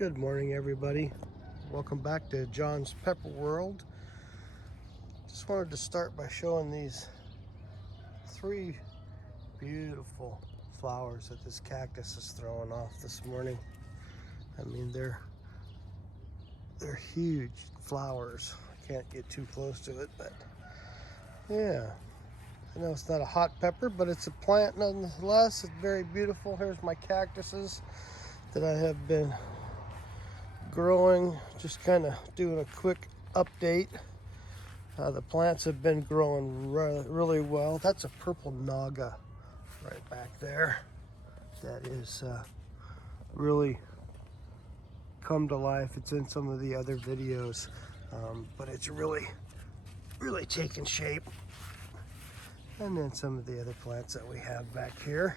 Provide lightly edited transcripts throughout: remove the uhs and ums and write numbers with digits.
Good morning, everybody. Welcome back to John's Pepper World. Just wanted to start by showing these three beautiful flowers that this cactus is throwing off this morning. I mean, they're huge flowers. I can't get too close to it, but yeah. I know it's not a hot pepper, but it's a plant nonetheless. It's very beautiful. Here's my cactuses that I have been growing, just kind of doing a quick update. The plants have been growing really well. That's a purple naga right back there. That is really come to life. It's in some of the other videos, but it's really taken shape. And then some of the other plants that we have back here.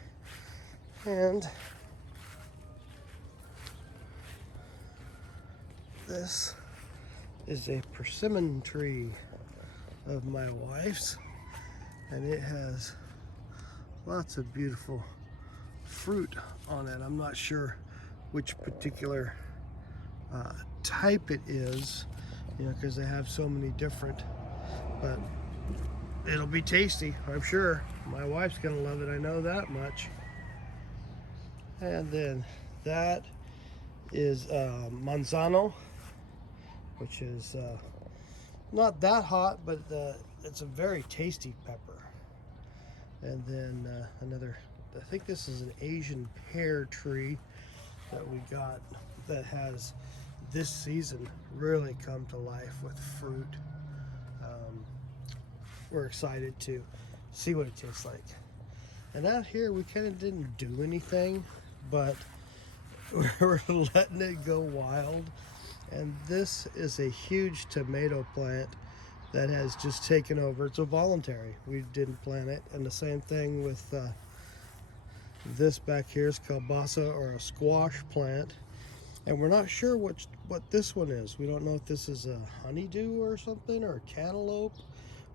And this is a persimmon tree of my wife's, and it has lots of beautiful fruit on it. I'm not sure which particular type it is, because they have so many different, but it'll be tasty, I'm sure. My wife's gonna love it, I know that much. And then that is manzano, which is not that hot, but it's a very tasty pepper. And then another, I think this is an Asian pear tree that we got that has this season really come to life with fruit. We're excited to see what it tastes like. And out here we kind of didn't do anything, but we're letting it go wild. And this is a huge tomato plant that has just taken over. It's a voluntary. We didn't plant it. And the same thing with this back here is kielbasa, or a squash plant. And we're not sure what this one is. We don't know if this is a honeydew or something, or a cantaloupe.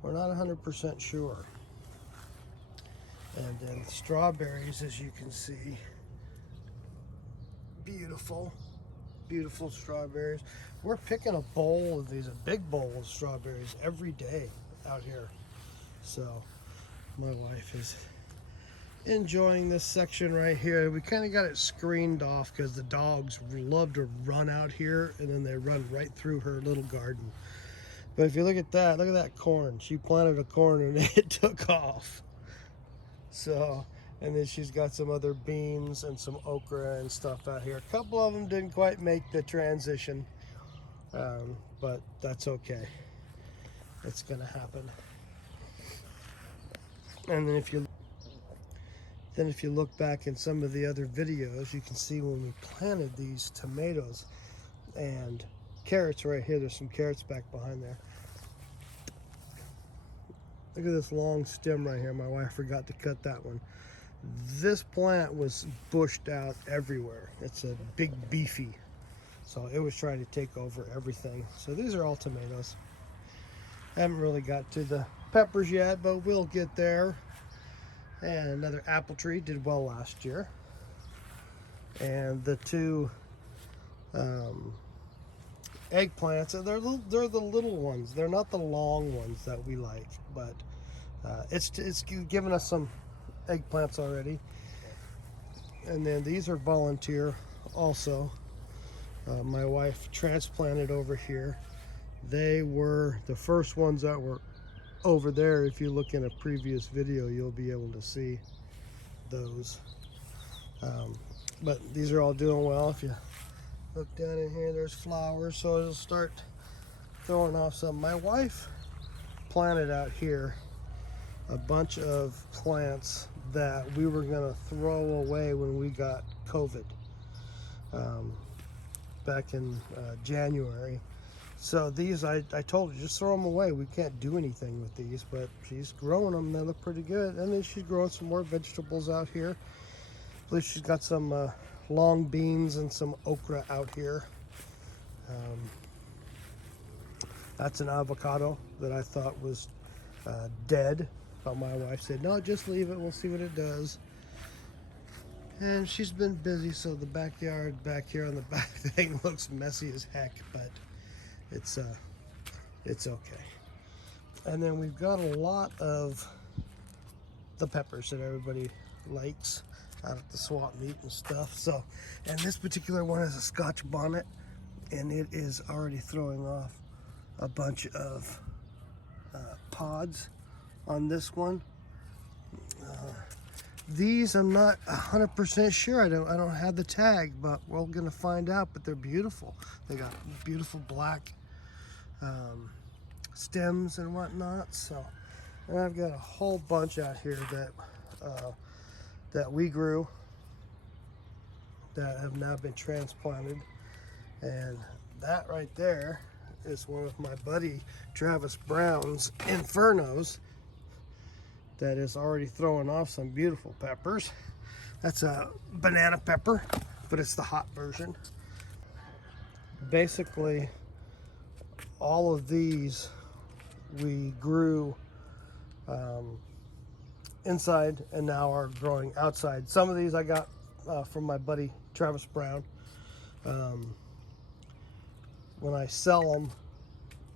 We're not 100% sure. And then strawberries, as you can see, beautiful strawberries. We're picking a bowl of these, a big bowl of strawberries every day out here. So my wife is enjoying this section right here. We kind of got it screened off because the dogs love to run out here, and then they run right through her little garden. But if you look at that corn. She planted a corn and it took off. So, and then she's got some other beans and some okra and stuff out here. A couple of them didn't quite make the transition, but that's okay. It's gonna happen. And then if you look back in some of the other videos, you can see when we planted these tomatoes and carrots right here. There's some carrots back behind there. Look at this long stem right here. My wife forgot to cut that one. This plant was bushed out everywhere. It's a big beefy, so it was trying to take over everything. So these are all tomatoes. I haven't really got to the peppers yet, but we'll get there. And another apple tree did well last year. And the two eggplants, they're the little ones. They're not the long ones that we like, but it's given us some eggplants already. And then these are volunteer also. My wife transplanted over here. They were the first ones that were over there. If you look in a previous video, you'll be able to see those. But these are all doing well. If you look down in here, there's flowers, so it'll start throwing off some. My wife planted out here a bunch of plants that we were gonna throw away when we got COVID back in January. So these, I told her, just throw them away. We can't do anything with these, but she's growing them. They look pretty good. And then she's growing some more vegetables out here. I believe she's got some long beans and some okra out here. That's an avocado that I thought was dead, but my wife said, no, just leave it. We'll see what it does. And she's been busy, so the backyard back here on the back thing looks messy as heck, but it's okay. And then we've got a lot of the peppers that everybody likes out at the swap meet and stuff. So, and this particular one is a Scotch bonnet, and it is already throwing off a bunch of pods on this one. These I'm not 100% sure. I don't have the tag, but we're gonna find out. But they're beautiful. They got beautiful black stems and whatnot. So, and I've got a whole bunch out here that we grew that have now been transplanted, and that right there is one of my buddy Travis Brown's Infernos that is already throwing off some beautiful peppers. That's a banana pepper, but it's the hot version. Basically, all of these we grew inside and now are growing outside. Some of these I got from my buddy Travis Brown. When I sell them,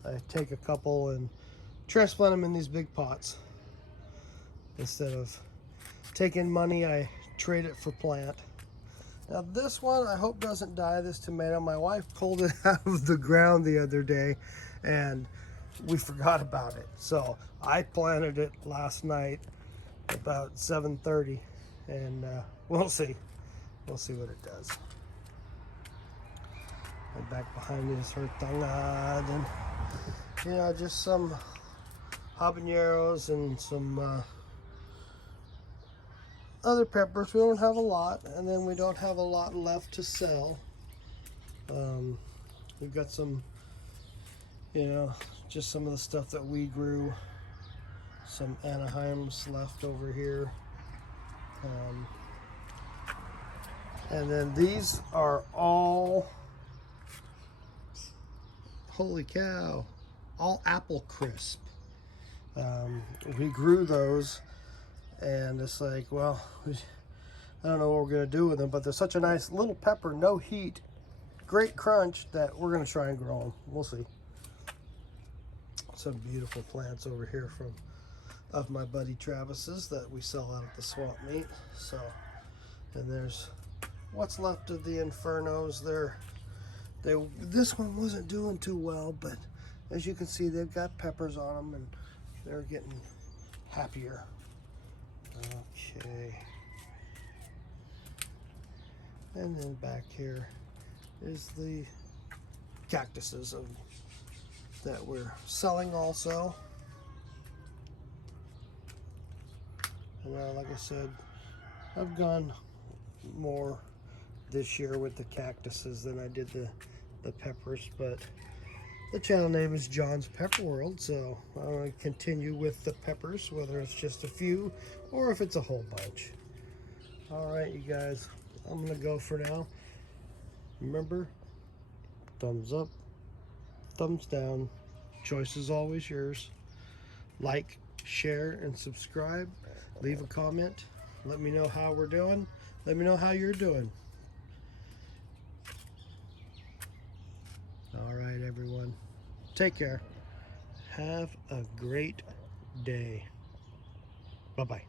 I take a couple and transplant them in these big pots. Instead of taking money, I trade it for plant. Now this one I hope doesn't die, this tomato. My wife pulled it out of the ground the other day and we forgot about it. So I planted it last night about 7:30 and we'll see. We'll see what it does. And back behind me is her tangad, and you know, just some habaneros and some other peppers. We don't have a lot, and then we don't have a lot left to sell. We've got some, you know, just some of the stuff that we grew. Some Anaheims left over here. And then these are all, holy cow, all apple crisp. We grew those, and it's like, well, I don't know what we're gonna do with them, but they're such a nice little pepper, no heat, great crunch, that we're gonna try and grow them. We'll see. Some beautiful plants over here of my buddy Travis's that we sell out at the swap meet. So, and there's what's left of the Infernos. This one wasn't doing too well, but as you can see, they've got peppers on them and they're getting happier. Okay. And then back here is the cactuses that we're selling also. And like I said, I've gone more this year with the cactuses than I did the peppers, but the channel name is John's Pepper World, so I'm going to continue with the peppers, whether it's just a few or if it's a whole bunch. Alright, you guys, I'm going to go for now. Remember, thumbs up, thumbs down, choice is always yours. Like, share, and subscribe. Leave a comment. Let me know how we're doing. Let me know how you're doing. All right, everyone. Take care. Have a great day. Bye-bye.